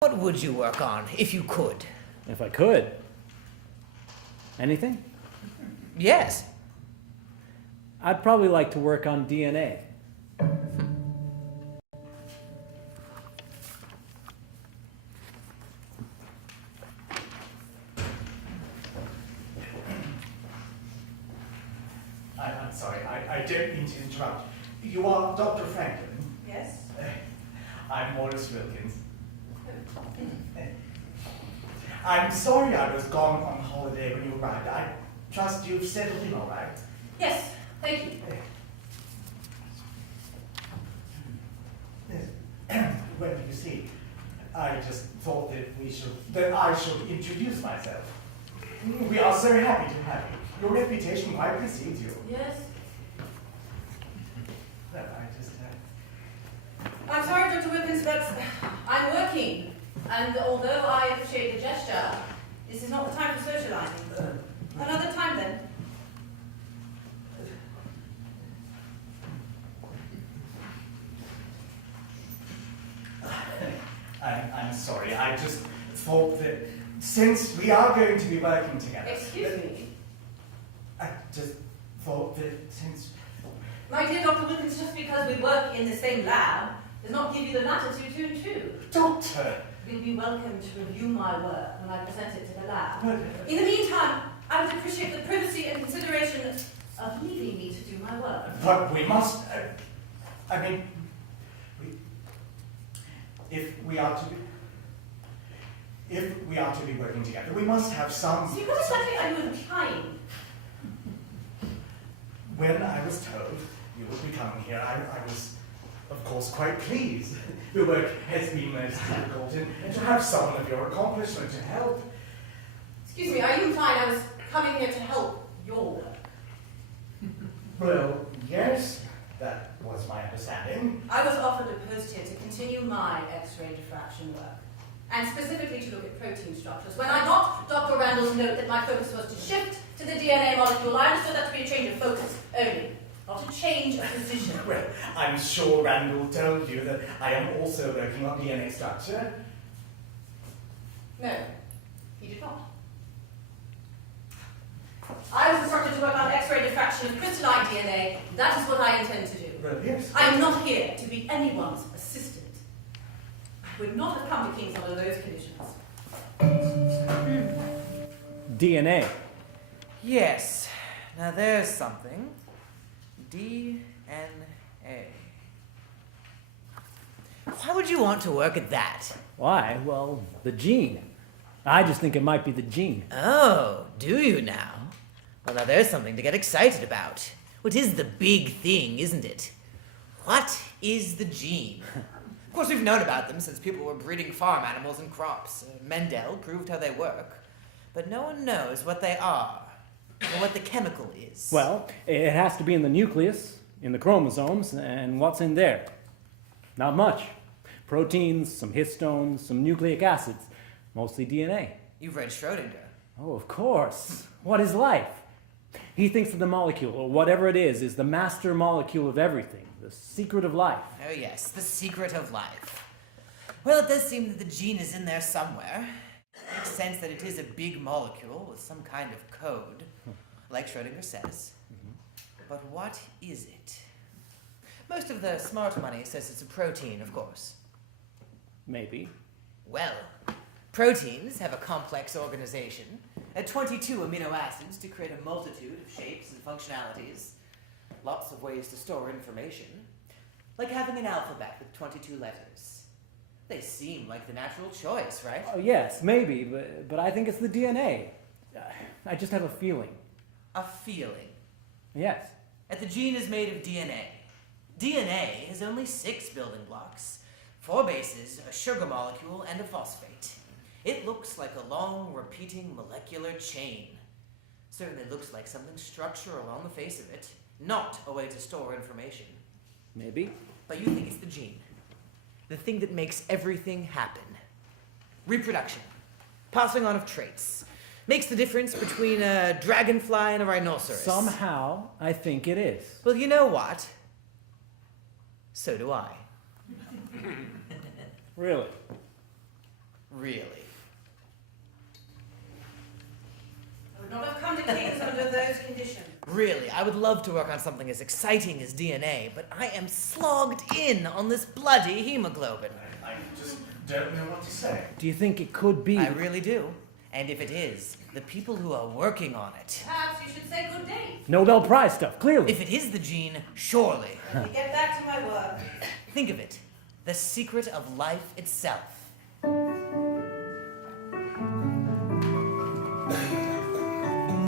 What would you work on, if you could? If I could. Anything? Yes. I'd probably like to work on DNA. I'm sorry, I don't mean to interrupt. You are Dr. Franklin? Yes? I'm Morris Wilkins. I'm sorry I was gone on holiday when you arrived. I trust you've settled in all right. Yes, thank you. Well, you see, I just thought that I should introduce myself. We are so happy to have you. Your reputation quite precedes you. Yes? Well, I just... I'm sorry, Dr. Wilkins, but I'm working. And although I appreciate the gesture, this is not the time for socializing. Another time, then. I'm sorry, I just thought that since we are going to be working together... Excuse me. I just thought that since... My dear Dr. Wilkins, just because we work in the same lab does not give you the latitude to intrude. Doctor! You'll be welcome to review my work when I present it to the lab. But, In the meantime, I would appreciate the privacy and consideration of leaving me to do my work. but we must... I mean... If we are to be working together, we must have some... See, what exactly are you implying? When I was told you would be coming here, I was, of course, quite pleased. The work has been most difficult, and to have someone of your accomplishment to help... Excuse me, are you implying I was coming here to help your work? Well, yes, that was my understanding. I was offered a post here to continue my X-ray diffraction work, and specifically to look at protein structures. When I got Dr. Randall's note that my focus was to shift to the DNA molecule, I understood that to be a change of focus only, not a change of position. Well, I'm sure Randall told you that I am also working on DNA structure. No, he did not. I was instructed to work on X-ray diffraction of crystalline DNA. That is what I intend to do. Well, yes. I am not here to be anyone's assistant. I would not have come to King's under those conditions. DNA. Yes. Now there's something. DNA. Why would you want to work at that? Why? Well, the gene. I just think it might be the gene. Oh, do you now? Well, now there's something to get excited about. What is the big thing, isn't it? What is the gene? Of course, we've known about them since people were breeding farm animals and crops. Mendel proved how they work. But no one knows what they are, or what the chemical is. Well, it has to be in the nucleus, in the chromosomes, and what's in there? Not much. Proteins, some histones, some nucleic acids. Mostly DNA. You've read Schrodinger. Oh, of course. What is life? He thinks that the molecule, or whatever it is the master molecule of everything, the secret of life. Oh yes, the secret of life. Well, it does seem that the gene is in there somewhere. It makes sense that it is a big molecule with some kind of code, like Schrodinger says. But what is it? Most of the smart money says it's a protein, of course. Maybe. Well, proteins have a complex organization, at 22 amino acids to create a multitude of shapes and functionalities. Lots of ways to store information, like having an alphabet with 22 letters. They seem like the natural choice, right? Oh, yes, maybe, but I think it's the DNA. I just have a feeling. A feeling. Yes. That the gene is made of DNA. DNA has only 6 building blocks. 4 bases, a sugar molecule, and a phosphate. It looks like a long, repeating molecular chain. Certainly looks like something structural on the face of it, not a way to store information. Maybe. But you think it's the gene. The thing that makes everything happen. Reproduction. Passing on of traits. Makes the difference between a dragonfly and a rhinoceros. Somehow, I think it is. Well, you know what? So do I. Really? really. I would not have come to King's under those conditions. Really, I would love to work on something as exciting as DNA, but I am slogged in on this bloody hemoglobin. I just don't know what to say. Do you think it could be? I really do. And if it is, the people who are working on it. Perhaps you should say good day. Nobel Prize stuff, clearly. If it is the gene, surely. Let me get back to my work. Think of it. The secret of life itself.